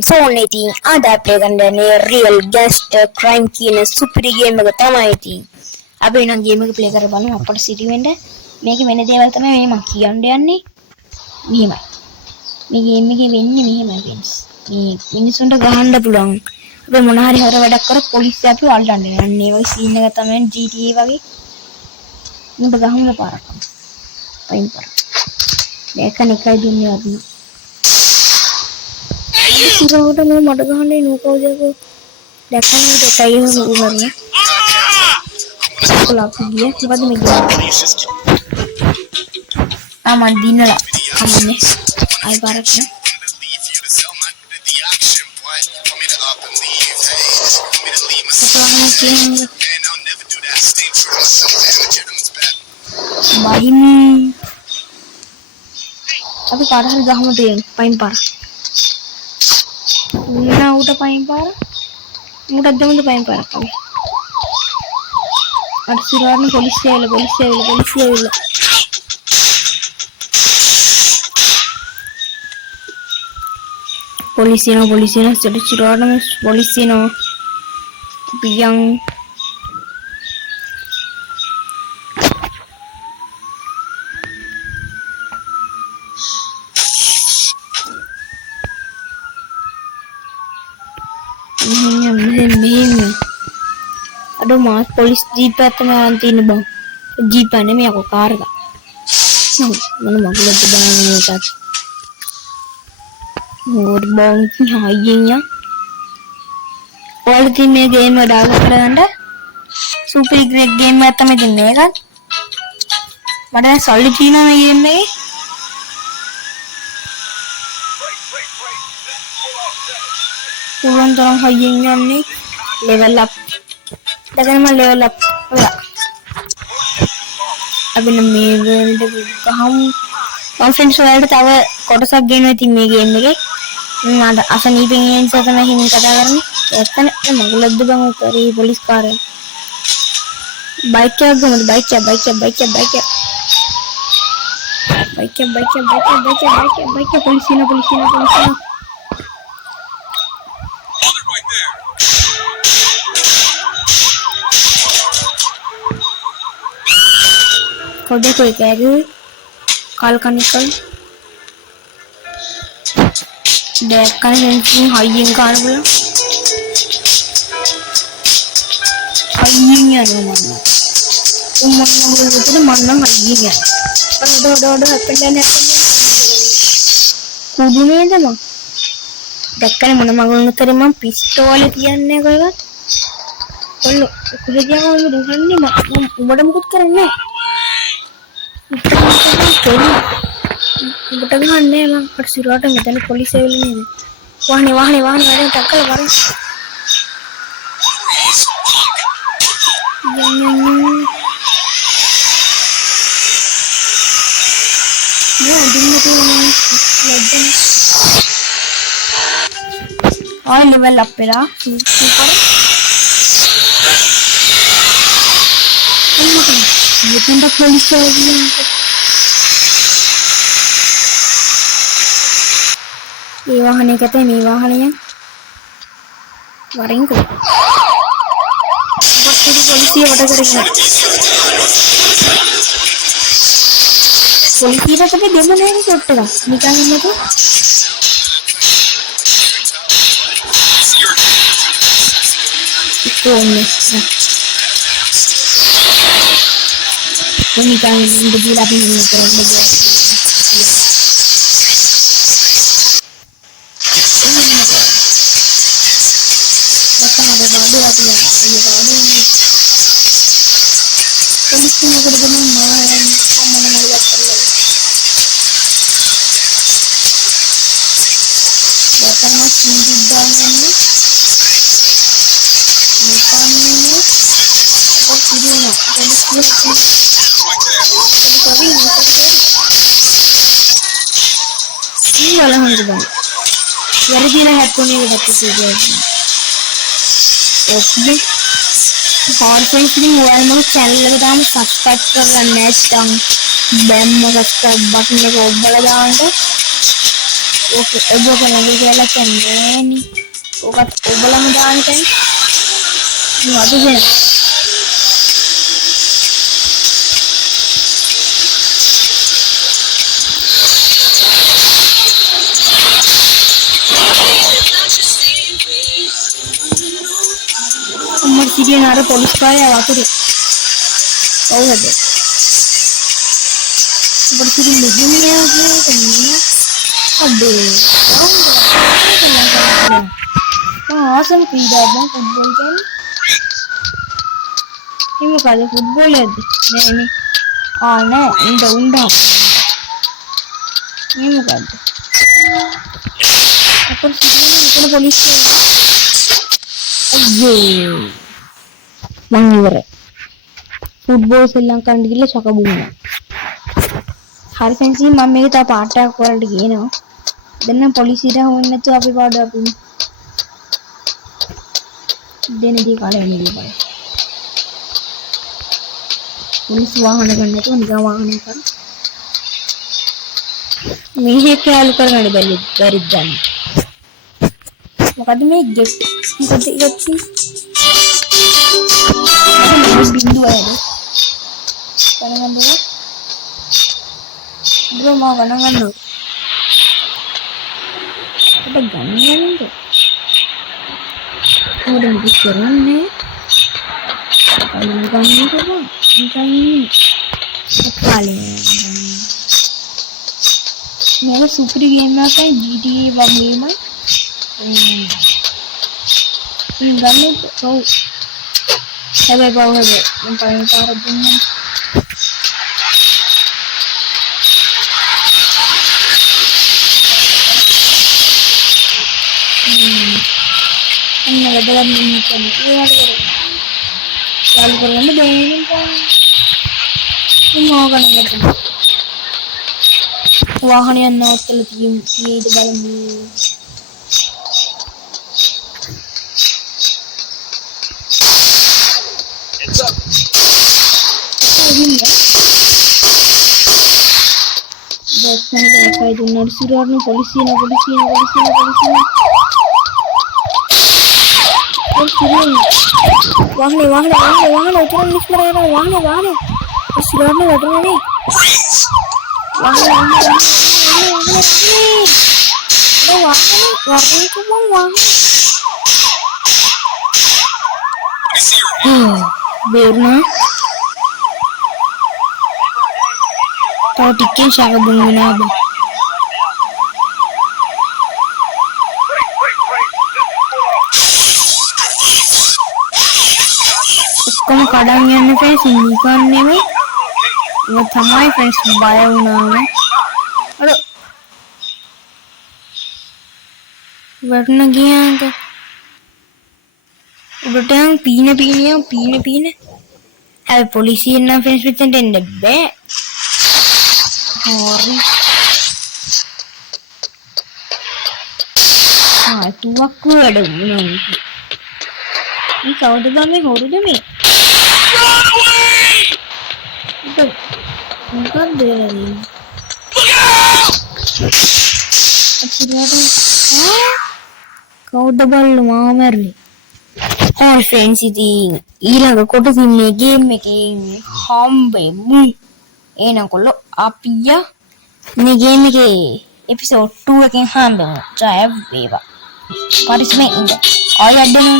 everyone phone ඉතින් අද අපේ ගන්නේ real gangster crime කියන සුපිරි ගේම් එක තමයි ඉතින් අපි නම් ගේම් එක ප්ලේ කරලා බලමු අපිට සිටි වෙන්න මේකේ වෙන දේවල් තමයි මේ මම කියන්න යන්නේ මෙහෙමයි මේ ගේම් එකේ වෙන්නේ මෙහෙමයි friends මේ මිනිසුන්ට ගහන්න පුළුවන් අපි මොන හරි හොර වැඩක් කරලා පොලිසිය අපි අල්ලන්න යන්නේ ඒ වගේ සීන් එක තමයි GTA වගේ උඹ ගහන්න පාරක් පයින් පාර මේක නිකයි දුන්නේ අපි ඉතින් මේ මඩ ගහන්නේ නූකෝජක දැක්කම දෙකයි නූ කරන කොලාප් ගියේ ඉවද මේ ආමන් දිනලා අම්මනේ අය පාරක් බයින් අපි පාරහන් ගහමු දෙන්න පයින් පාර ना उठा पाइन पार उठा दे मुझे पाइन पार कभी और सिरार में पुलिस ना चलो सिरार में पुलिस ना बियंग aduh mas polis jeep atau nanti nih bang jeep ane mi aku karga mana mau lihat bang ini kat ngor bang ini hayenya quality me game ada apa super great game atau me dinne kan mana solid china me game me kurang terang hayenya nih level up dengan level up ya अभी न मैं world कहूँ conference world तावे कोटसा game में थी मैं game में ना असल नहीं पेंगे इन सब में ही नहीं कटा करने ऐसा नहीं मगलत दुबंग करी पुलिस कार है बाइक क्या घूम बाइक क्या पुलिस ना और देखो ये क्या है काल का निकल देख कर नहीं हाइजिन कार बोला हाइजिन यार मरना बोलते तो मरना हाइजिन यार पर डो अपन ने कूदने है जमा देख कर मन मगल तेरे मां पिस्तौल තියන්නේ කොහෙවත් කොල්ල කුඩේ ගියාම මම දුරන්නේ උඹට මොකද කරන්නේ उबटा भी हाँ नहीं मैं पर सिराट में तेरे पुलिस है वाली नहीं वाहने वाले टक्कर मारे ये दिन में तो लगता है और लेवल अप पे रहा ऊपर ये तो पुलिस है ये वाहने कहते हैं नहीं वाहने हैं वारिंग को बस पूरी पुलिस ये बता करेंगे पुलिस ये तो कभी देना नहीं छोड़ता निकालने में तो इसको हमने वो निकालने में बुला भी नहीं करते वाला हम तो बन यार जी ना हेडफोन ये बच्चे से जो ओके और फ्रेंड्स भी मोबाइल में चैनल लगा हम सब्सक्राइब कर नेक्स्ट टाइम बेल में सब्सक्राइब बटन को बड़ा दबाएंगे oke obo kan lagi jalan kan ini obat obola mudahan kan nggak tuh sih umur sih nara polis kaya waktu itu oh ada seperti di dunia ini aduh awesome tidak bang football kan ini kalau football ada nah ini nah undang ini bukan apa sih polisi ayo bang iware football എല്ലാം കണ്ടില്ല ചൊക്കബൂങ്ങ हर fancy mummy तो पाटा cold गए ना दिन police इधर होने तो अभी बाद अभी दिन दी काले नहीं दी पाए पुलिस वाहन करने तो उनका वाहन कर मैं क्या लुकर करने दरिद्र मुकदमे गेट मुकदमे बिंदु है kan dulu bro mau kan dulu udah ganyan itu udah pikiran nih kalau ganyan itu bang ganyan sekali मेरा सुपर गेम में आता है GTA 5 में ganyan तो है बाबू है मैं पानी तार दूँगा dalam minikan kalau perlu bayangin kan mau kan gitu wahan yang notel di dalam ini ya bahkan kayak itu narsurar nih polisi wahane uturan nih mereka wahane suratnya uturan nih wahane itu bang wahane berna tahu tikin siapa bunga apa como kadang yan friends hindi kan neme वो थमाई friends बाया उन्होंने अरे बैठने गया तो बेटा पीने है पुलिस ना फ्रेंड्स बितने डेंडे बे और हाँ तू वाकु अड़े उन्होंने ये काउंट में हो रही है bukan dari kau double mau merli और फ्रेंड्स ఇది ఈలాగా కొట్టుకునే గేమ్ మేకింగ్ హంబే ము ఏనకొల్లో ఆపియా నే గేమ్ కి ఎపిసోడ్ 2 కి హంబే జాయ్ వేవా పార్టిసిపేట్ ఇన్ ఆల్ అడ్డను